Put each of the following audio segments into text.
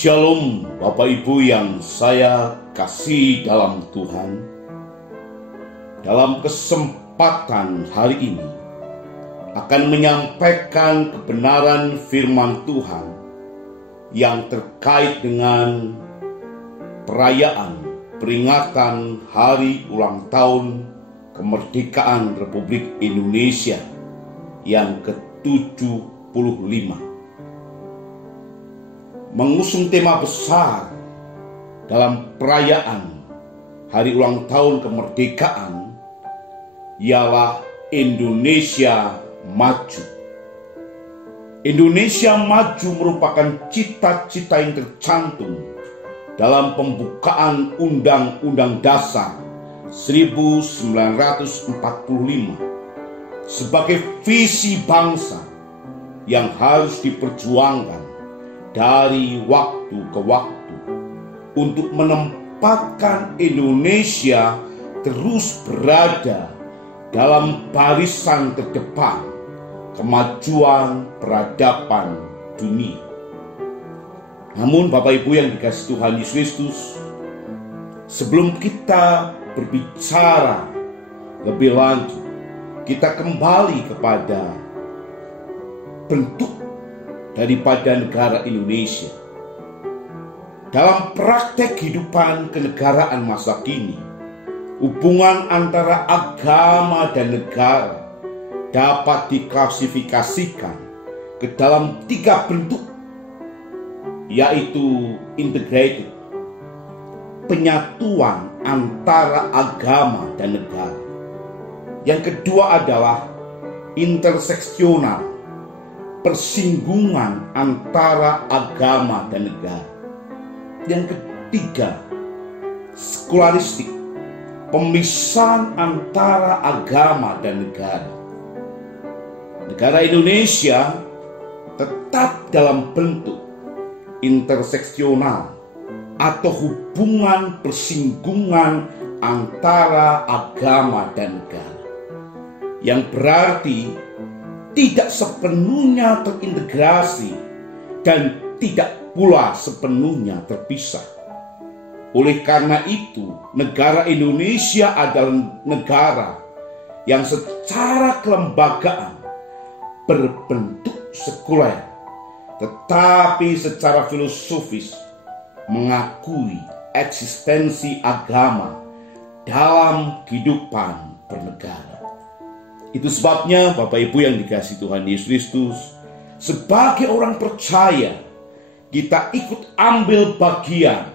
Shalom Bapak Ibu yang saya kasih dalam Tuhan. Dalam kesempatan hari ini akan menyampaikan kebenaran firman Tuhan yang terkait dengan perayaan peringatan hari ulang tahun kemerdekaan Republik Indonesia yang ke-75. Mengusung tema besar dalam perayaan hari ulang tahun kemerdekaan ialah Indonesia Maju. Indonesia Maju merupakan cita-cita yang tercantum dalam pembukaan Undang-Undang Dasar 1945 sebagai visi bangsa yang harus diperjuangkan dari waktu ke waktu untuk menempatkan Indonesia terus berada dalam barisan terdepan kemajuan peradaban dunia. Namun Bapak Ibu yang dikasihi Tuhan Yesus Kristus, sebelum kita berbicara lebih lanjut, kita kembali kepada bentuk daripada negara Indonesia. Dalam praktek kehidupan kenegaraan masa kini, hubungan antara agama dan negara dapat diklasifikasikan ke dalam 3 bentuk, yaitu integrated, penyatuan antara agama dan negara. Yang kedua adalah interseksional, persinggungan antara agama dan negara. Yang ketiga, sekularistik, pemisahan antara agama dan negara. Negara Indonesia tetap dalam bentuk interseksional atau hubungan persinggungan antara agama dan negara, yang berarti tidak sepenuhnya terintegrasi dan tidak pula sepenuhnya terpisah. Oleh karena itu, negara Indonesia adalah negara yang secara kelembagaan, berbentuk sekuler, tetapi secara filosofis mengakui eksistensi agama dalam kehidupan bernegara. Itu sebabnya Bapak Ibu yang dikasihi Tuhan Yesus Kristus, sebagai orang percaya kita ikut ambil bagian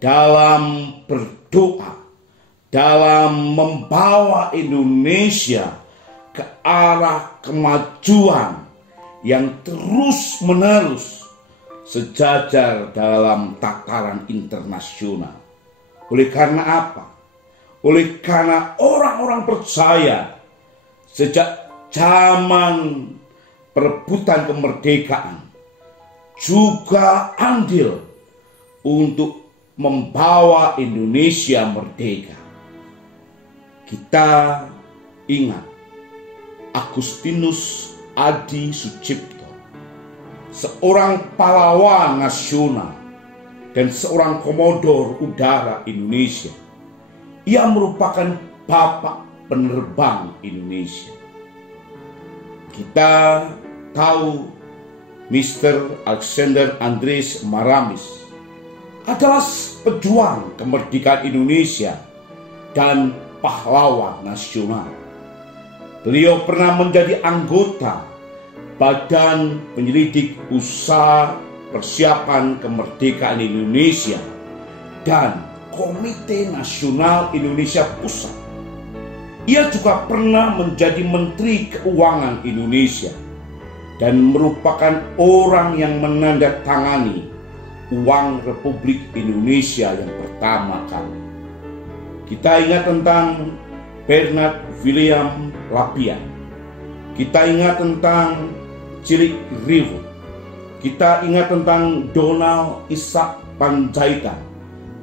dalam berdoa, dalam membawa Indonesia ke arah kemajuan yang terus-menerus sejajar dalam tataran internasional. Oleh karena apa? Oleh karena orang-orang percaya sejak zaman perebutan kemerdekaan juga andil untuk membawa Indonesia merdeka. Kita ingat Agustinus Adi Sucipto, seorang pahlawan nasional dan seorang komodor udara Indonesia. Ia merupakan bapak penerbang Indonesia. Kita tahu Mr. Alexander Andreas Maramis adalah pejuang kemerdekaan Indonesia dan pahlawan nasional. Beliau pernah menjadi anggota Badan Penyelidik Usaha Persiapan Kemerdekaan Indonesia dan Komite Nasional Indonesia Pusat. Ia juga pernah menjadi Menteri Keuangan Indonesia dan merupakan orang yang menandatangani uang Republik Indonesia yang pertama kali. Kita ingat tentang Bernard William Lapian. Kita ingat tentang Cilik Riwut. Kita ingat tentang Donald Ishak Panjaitan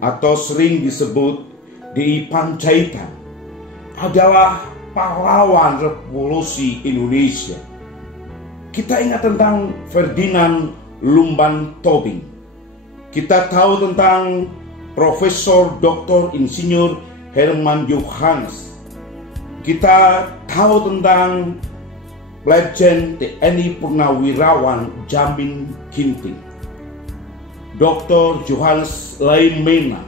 atau sering disebut D.I. Panjaitan, adalah pahlawan revolusi Indonesia. Kita ingat tentang Ferdinand Lumban Tobing. Kita tahu tentang Profesor Dr. Insinyur Herman Johannes. Kita tahu tentang Legend TNI Purnawirawan Jamin Ginting, Dr. Johannes Laimena,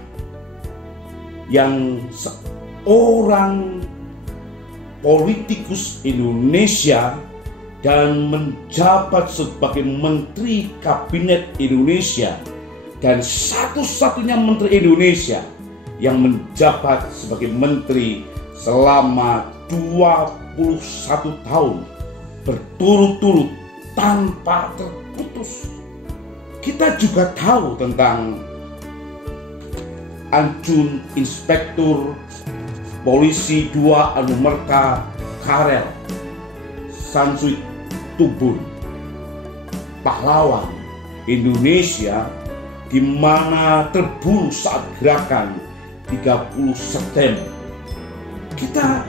yang seorang politikus Indonesia dan menjabat sebagai Menteri Kabinet Indonesia dan satu-satunya Menteri Indonesia yang menjabat sebagai Menteri selama 21 tahun berturut-turut tanpa terputus. Kita juga tahu tentang Anjun Inspektur Polisi 2 Anumerta Karel Sansui Tubun, pahlawan Indonesia di mana terbunuh saat gerakan 30 September. Kita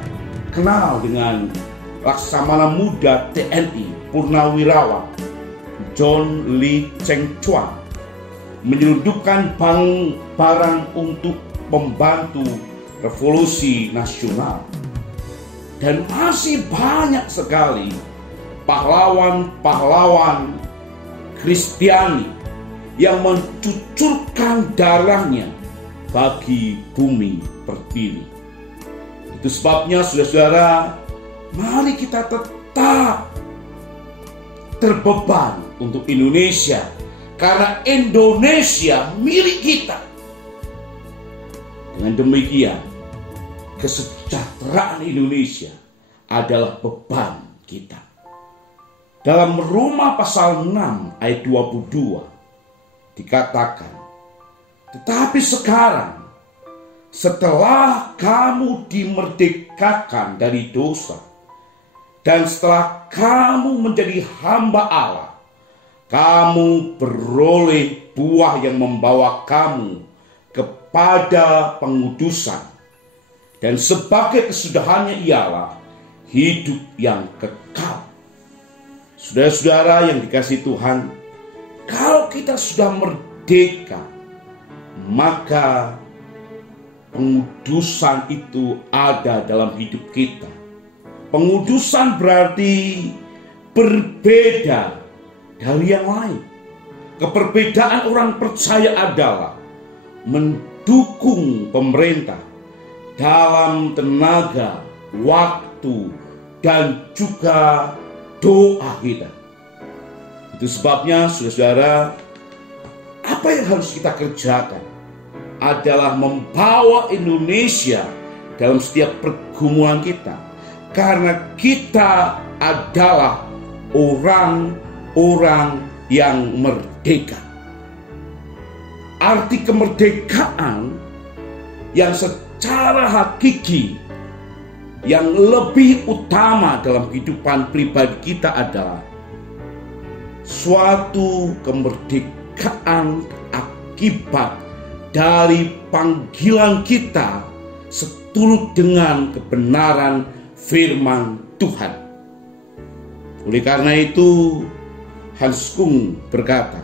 kenal dengan Laksamana Muda TNI Purnawirawan John Lee Cheng Chuan, menyelundupkan barang untuk membantu revolusi nasional. Dan masih banyak sekali pahlawan-pahlawan Kristiani yang mencucurkan darahnya bagi bumi pertiwi. Itu sebabnya saudara-saudara, mari kita tetap terbeban untuk Indonesia, karena Indonesia milik kita. Dengan demikian, kesejahteraan Indonesia adalah beban kita. Dalam Roma pasal 6 ayat 22 dikatakan, tetapi sekarang setelah kamu dimerdekakan dari dosa dan setelah kamu menjadi hamba Allah, kamu beroleh buah yang membawa kamu kepada pengudusan, dan sebagai kesudahannya ialah hidup yang kekal. Saudara-saudara yang dikasihi Tuhan, kalau kita sudah merdeka, maka pengudusan itu ada dalam hidup kita. Pengudusan berarti berbeda dari yang lain. Keperbedaan orang percaya adalah mendukung pemerintah dalam tenaga, waktu, dan juga doa kita. Itu sebabnya, saudara, apa yang harus kita kerjakan adalah membawa Indonesia dalam setiap pergumulan kita. Karena kita adalah orang-orang yang merdeka. Arti kemerdekaan yang secara hakiki, yang lebih utama dalam kehidupan pribadi kita adalah suatu kemerdekaan akibat dari panggilan kita seturut dengan kebenaran firman Tuhan. Oleh karena itu, Hans Kung berkata,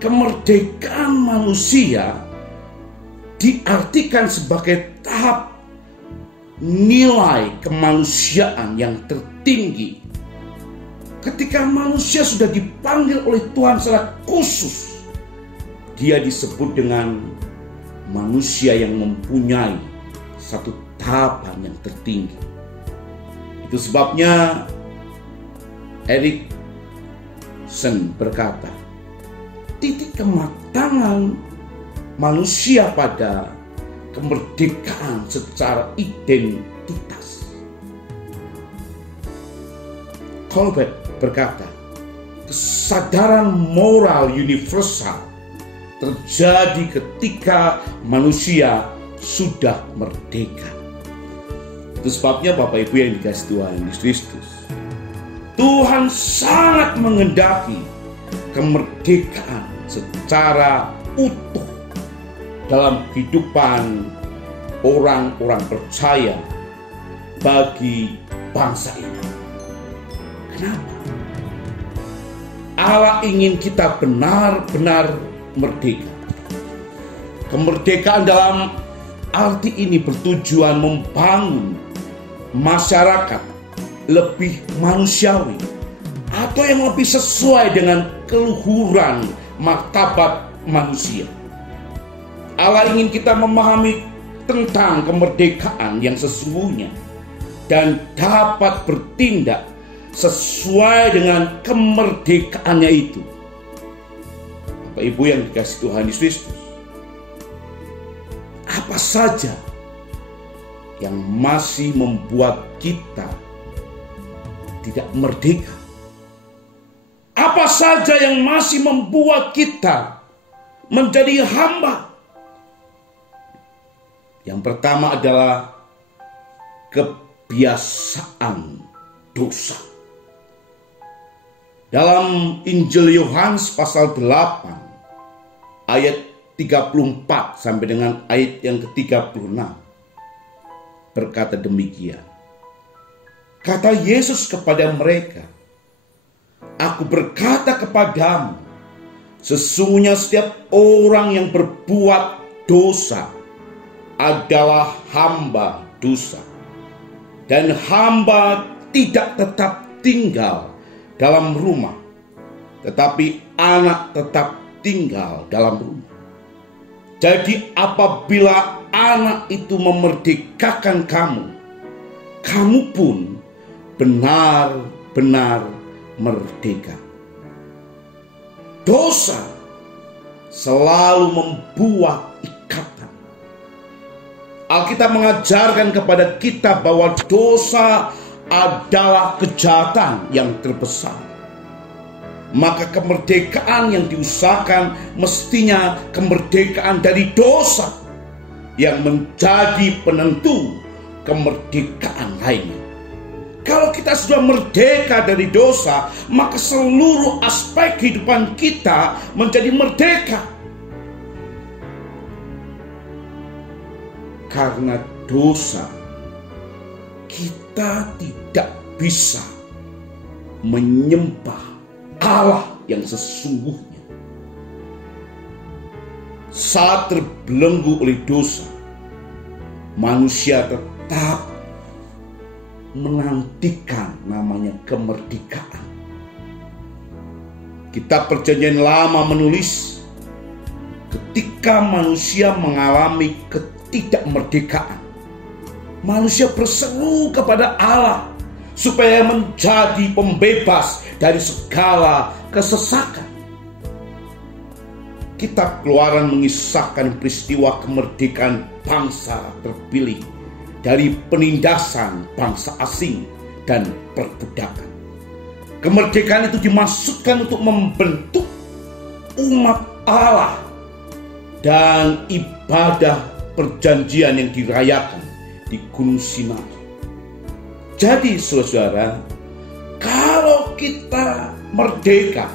kemerdekaan manusia diartikan sebagai tahap nilai kemanusiaan yang tertinggi. Ketika manusia sudah dipanggil oleh Tuhan secara khusus, dia disebut dengan manusia yang mempunyai satu tahapan yang tertinggi. Itu sebabnya Erikson berkata, titik kematangan manusia pada kemerdekaan secara identitas. Colbert berkata, kesadaran moral universal terjadi ketika manusia sudah merdeka. Itu sebabnya Bapak Ibu yang dikasihi Tuhan Yesus Kristus, Tuhan sangat menghendaki kemerdekaan secara utuh dalam kehidupan orang-orang percaya bagi bangsa ini. Kenapa? Allah ingin kita benar-benar merdeka. Kemerdekaan dalam arti ini bertujuan membangun masyarakat lebih manusiawi atau yang lebih sesuai dengan keluhuran martabat manusia. Allah ingin kita memahami tentang kemerdekaan yang sesungguhnya dan dapat bertindak sesuai dengan kemerdekaannya itu. Bapak Ibu yang dikasihi Tuhan Yesus Kristus, apa saja yang masih membuat kita tidak merdeka? Apa saja yang masih membuat kita menjadi hamba? Yang pertama adalah kebiasaan dosa. Dalam Injil Yohanes pasal 8 ayat 34 sampai dengan ayat yang ke-36 berkata demikian. Kata Yesus kepada mereka, Aku berkata kepadamu, sesungguhnya setiap orang yang berbuat dosa adalah hamba dosa. Dan hamba tidak tetap tinggal dalam rumah, tetapi anak tetap tinggal dalam rumah. Jadi apabila anak itu memerdekakan kamu, kamu pun benar-benar merdeka. Dosa selalu membuat ikatan. Alkitab mengajarkan kepada kita bahwa dosa adalah kejahatan yang terbesar. Maka kemerdekaan yang diusahakan mestinya kemerdekaan dari dosa yang menjadi penentu kemerdekaan lainnya. Kalau kita sudah merdeka dari dosa, maka seluruh aspek kehidupan kita menjadi merdeka. Karena dosa, kita tidak bisa menyembah Allah yang sesungguhnya. Saat terbelenggu oleh dosa, manusia tetap menantikan namanya kemerdekaan. Kitab Perjanjian Lama menulis ketika manusia mengalami ketidakmerdekaan, manusia berseru kepada Allah supaya menjadi pembebas dari segala kesesakan. Kitab Keluaran mengisahkan peristiwa kemerdekaan bangsa terpilih dari penindasan bangsa asing dan perbudakan. Kemerdekaan itu dimaksudkan untuk membentuk umat Allah dan ibadah perjanjian yang dirayakan di Gunung Sinai. Jadi saudara, kalau kita merdeka,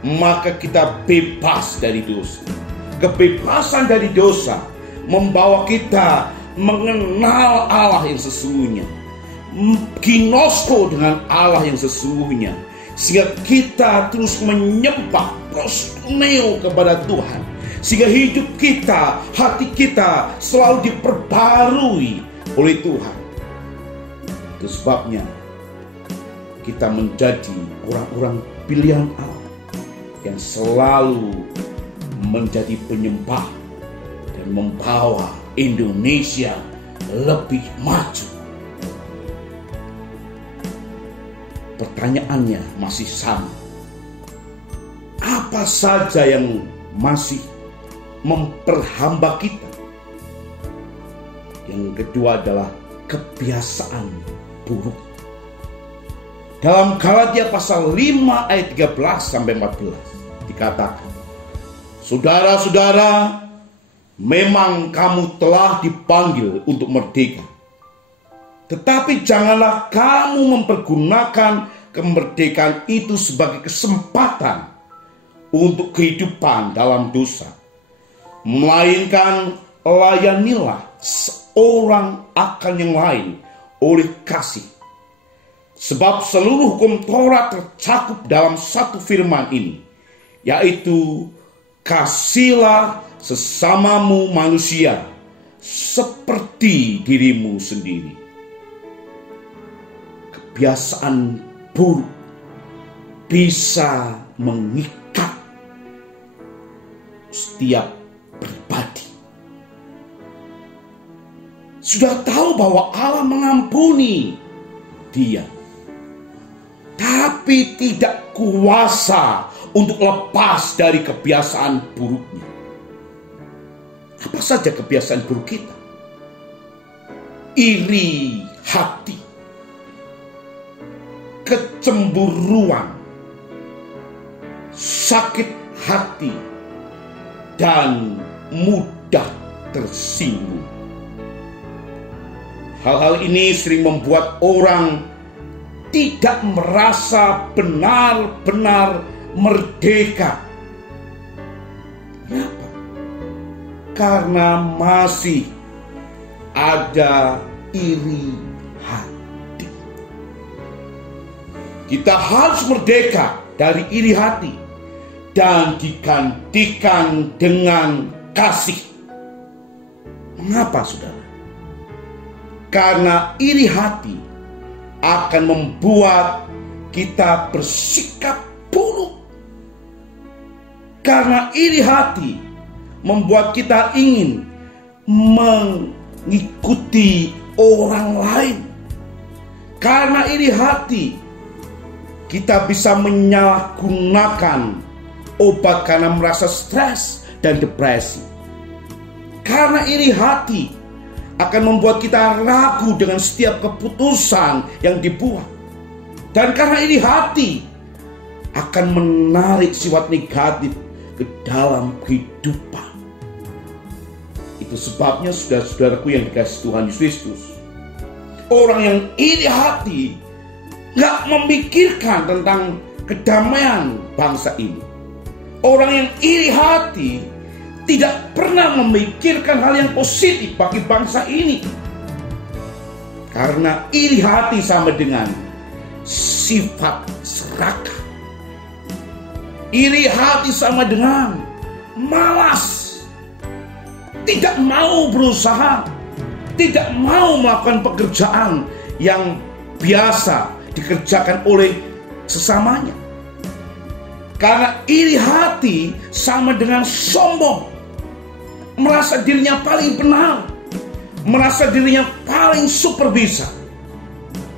maka kita bebas dari dosa. Kebebasan dari dosa membawa kita mengenal Allah yang sesungguhnya, ginosko dengan Allah yang sesungguhnya, sehingga kita terus menyembah proskuneo kepada Tuhan, sehingga hidup kita, hati kita selalu diperbarui oleh Tuhan. Itu sebabnya kita menjadi orang-orang pilihan Allah yang selalu menjadi penyembah dan membawa Indonesia lebih maju. Pertanyaannya masih sama. Apa saja yang masih memperhamba kita? Yang kedua adalah kebiasaan buruk. Dalam Galatia pasal 5 ayat 13-14 dikatakan, saudara-saudara, memang kamu telah dipanggil untuk merdeka. Tetapi janganlah kamu mempergunakan kemerdekaan itu sebagai kesempatan untuk kehidupan dalam dosa. Melainkan layanilah seorang akan yang lain oleh kasih. Sebab seluruh hukum Taurat tercakup dalam satu firman ini, yaitu kasihilah sesamamu manusia seperti dirimu sendiri. Kebiasaan buruk bisa mengikat setiap pribadi. Sudah tahu bahwa Allah mengampuni dia, tapi tidak kuasa untuk lepas dari kebiasaan buruknya. Apa saja kebiasaan buruk kita? Iri hati, kecemburuan, sakit hati, dan mudah tersinggung. Hal-hal ini sering membuat orang tidak merasa benar-benar merdeka. Kenapa? Karena masih ada iri hati. Kita harus merdeka dari iri hati dan digantikan dengan kasih. Mengapa, saudara? Karena iri hati akan membuat kita bersikap buruk. Karena iri hati membuat kita ingin mengikuti orang lain. Karena iri hati kita bisa menyalahgunakan obat karena merasa stres dan depresi. Karena iri hati akan membuat kita ragu dengan setiap keputusan yang dibuat. Dan karena iri hati akan menarik sifat negatif ke dalam kehidupan. Itu sebabnya saudara-saudaraku yang dikasihi Tuhan Yesus Kristus, orang yang iri hati gak memikirkan tentang kedamaian bangsa ini. Orang yang iri hati tidak pernah memikirkan hal yang positif bagi bangsa ini. Karena iri hati sama dengan sifat serakah. Iri hati sama dengan malas, tidak mau berusaha, tidak mau melakukan pekerjaan yang biasa dikerjakan oleh sesamanya. Karena iri hati sama dengan sombong, merasa dirinya paling benar, merasa dirinya paling super bisa.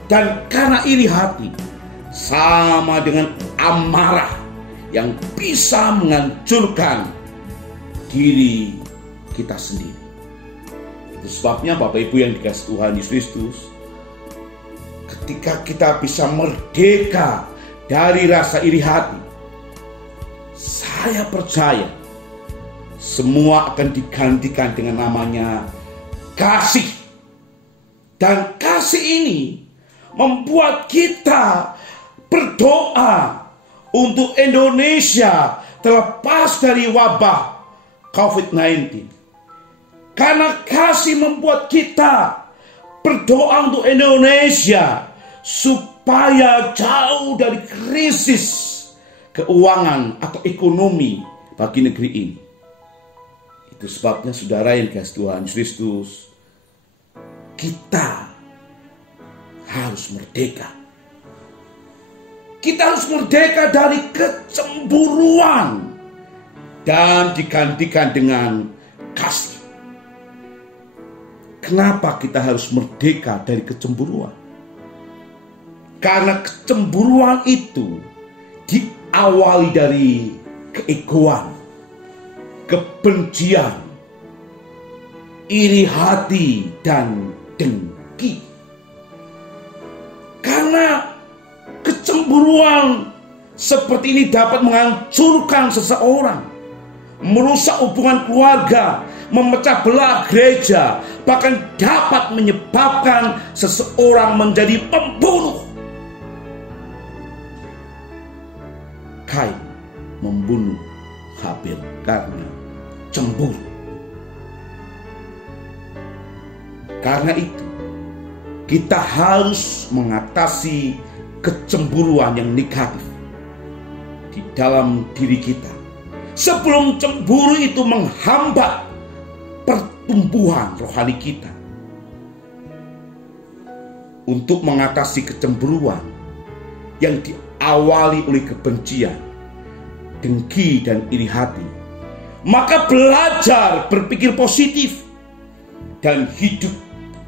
Dan karena iri hati sama dengan amarah yang bisa menghancurkan diri kita sendiri. Itu sebabnya Bapak Ibu yang dikasihi Tuhan Yesus Kristus, ketika kita bisa merdeka dari rasa iri hati, saya percaya semua akan digantikan dengan namanya kasih. Dan kasih ini membuat kita berdoa untuk Indonesia terlepas dari wabah COVID-19. Karena kasih membuat kita berdoa untuk Indonesia supaya jauh dari krisis keuangan atau ekonomi bagi negeri ini. Itu sebabnya saudara yang dikasihi Tuhan Yesus Kristus, kita harus merdeka. Kita harus merdeka dari kecemburuan dan digantikan dengan kasih. Kenapa kita harus merdeka dari kecemburuan? Karena kecemburuan itu diawali dari keegoan, kebencian, iri hati, dan dengki. Karena kecemburuan seperti ini dapat menghancurkan seseorang, merusak hubungan keluarga, memecah belah gereja, bahkan dapat menyebabkan seseorang menjadi pembunuh. Kain membunuh Habil karena cemburu. Karena itu, kita harus mengatasi kecemburuan yang negatif di dalam diri kita sebelum cemburu itu menghambat pertumbuhan rohani kita. Untuk mengatasi kecemburuan yang diawali oleh kebencian, dengki, dan iri hati, maka belajar berpikir positif dan hidup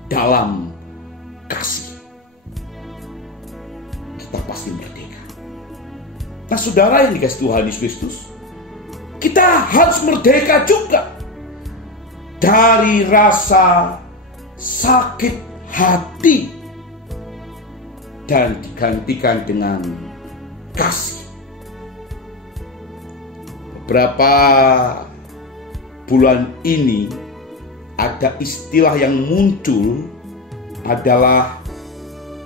dalam kasih, kita pasti merdeka. Nah saudara yang dikasihi Tuhan Yesus Kristus, kita harus merdeka juga dari rasa sakit hati dan digantikan dengan kasih. Beberapa bulan ini ada istilah yang muncul adalah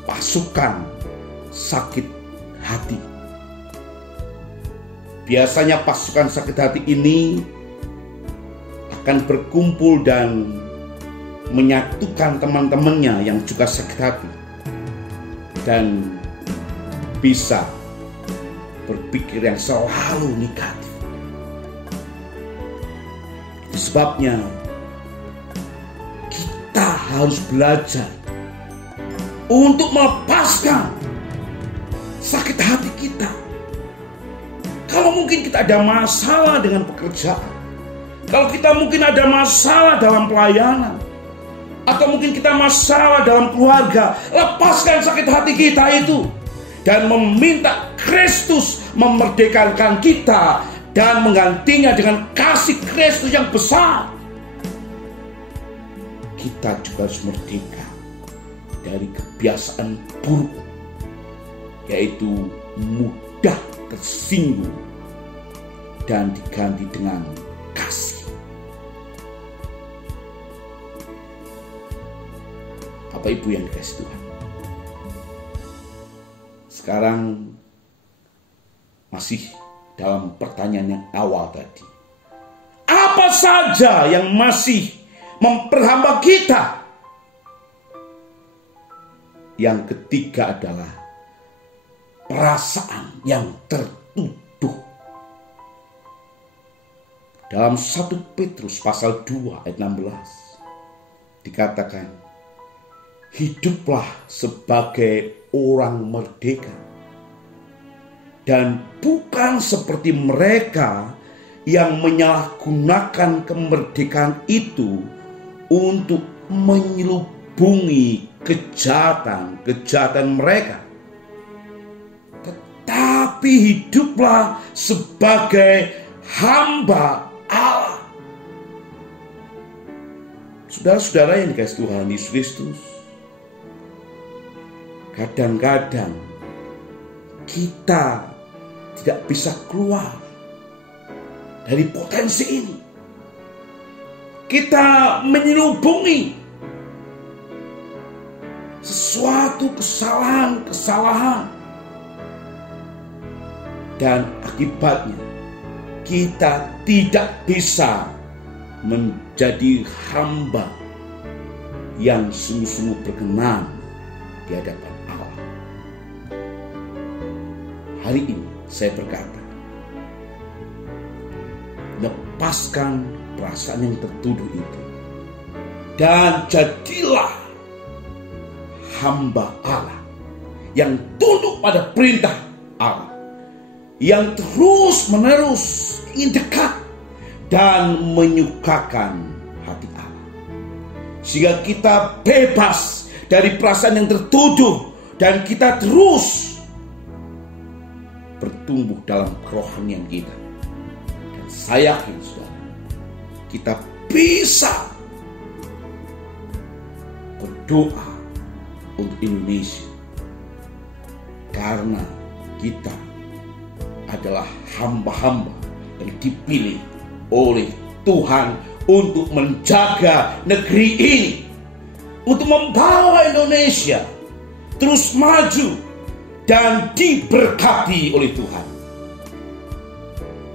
pasukan sakit hati. Biasanya pasukan sakit hati ini akan berkumpul dan menyatukan teman-temannya yang juga sakit hati dan bisa berpikir yang selalu negatif. Itu sebabnya kita harus belajar untuk melepaskan sakit hati kita. Kalau mungkin kita ada masalah dengan pekerjaan, kalau kita mungkin ada masalah dalam pelayanan, atau mungkin kita masalah dalam keluarga, lepaskan sakit hati kita itu dan meminta Kristus memerdekakan kita dan menggantinya dengan kasih Kristus yang besar. Kita juga harus merdeka dari kebiasaan buruk, yaitu mudah tersinggung, dan diganti dengan kasih. Bapak Ibu yang dikasihi Tuhan, sekarang masih dalam pertanyaan yang awal tadi. Apa saja yang masih memperhambat kita? Yang ketiga adalah perasaan yang tertuduh. Dalam 1 Petrus pasal 2 ayat 16 dikatakan, hiduplah sebagai orang merdeka. Dan bukan seperti mereka yang menyalahgunakan kemerdekaan itu untuk menyelubungi kejahatan mereka. Tetapi hiduplah sebagai hamba Allah. Saudara-saudara yang dikasihi Tuhan Yesus Kristus, kadang-kadang kita tidak bisa keluar dari potensi ini. Kita menyelubungi sesuatu kesalahan-kesalahan, dan akibatnya kita tidak bisa menjadi hamba yang sungguh-sungguh berkenan di hadapan Allah. Hari ini saya berkata, lepaskan perasaan yang tertuduh itu dan jadilah hamba Allah yang tunduk pada perintah Allah, yang terus-menerus ingin dekat dan menyukakan hati Allah, sehingga kita bebas dari perasaan yang tertuduh dan kita terus bertumbuh dalam kerohanian kita. Dan saya yakin, saudara, kita bisa berdoa untuk Indonesia karena kita adalah hamba-hamba yang dipilih oleh Tuhan untuk menjaga negeri ini, untuk membawa Indonesia terus maju dan diberkati oleh Tuhan.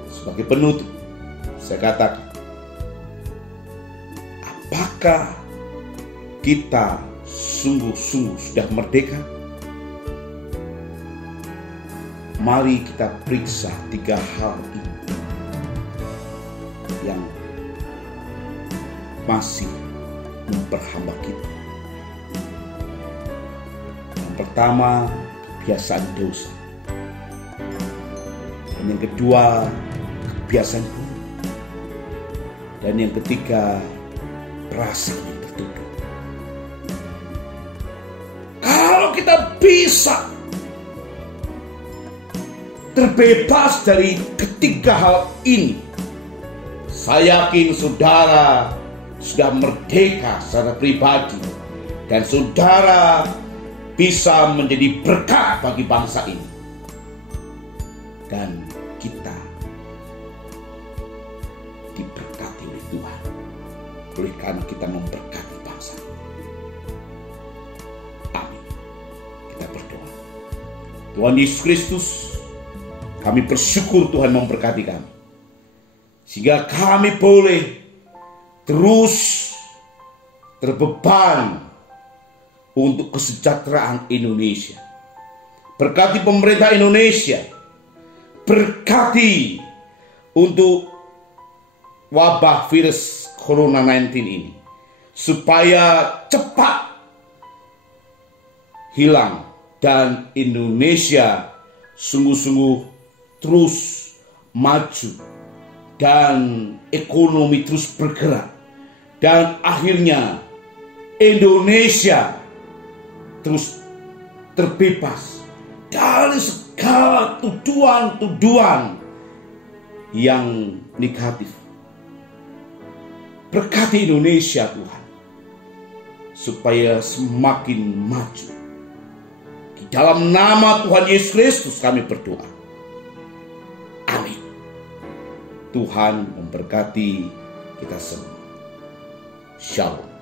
Sebagai penutup, saya katakan, apakah kita sungguh-sungguh sudah merdeka? Mari kita periksa 3 hal ini yang masih memperhamba kita. Yang pertama, kebiasaan dosa. Dan yang kedua, kebiasaan buruk. Dan yang ketiga, perasaan yang tertuduh. Kalau kita bisa terbebas dari ketiga hal ini, saya yakin saudara sudah merdeka secara pribadi dan saudara bisa menjadi berkat bagi bangsa ini. Dan kita diberkati oleh Tuhan oleh karena kita memberkati bangsa ini. Amin. Kita berdoa. Tuhan Yesus Kristus, kami bersyukur Tuhan memberkati kami, sehingga kami boleh terus terbeban untuk kesejahteraan Indonesia. Berkati pemerintah Indonesia, berkati untuk wabah virus Corona 19 ini, supaya cepat hilang dan Indonesia sungguh-sungguh terus maju dan ekonomi terus bergerak, dan akhirnya Indonesia terus terbebas dari segala tuduhan-tuduhan yang negatif. Berkati Indonesia Tuhan, supaya semakin maju. Di dalam nama Tuhan Yesus Kristus kami berdoa. Amin. Tuhan memberkati kita semua. Shalom.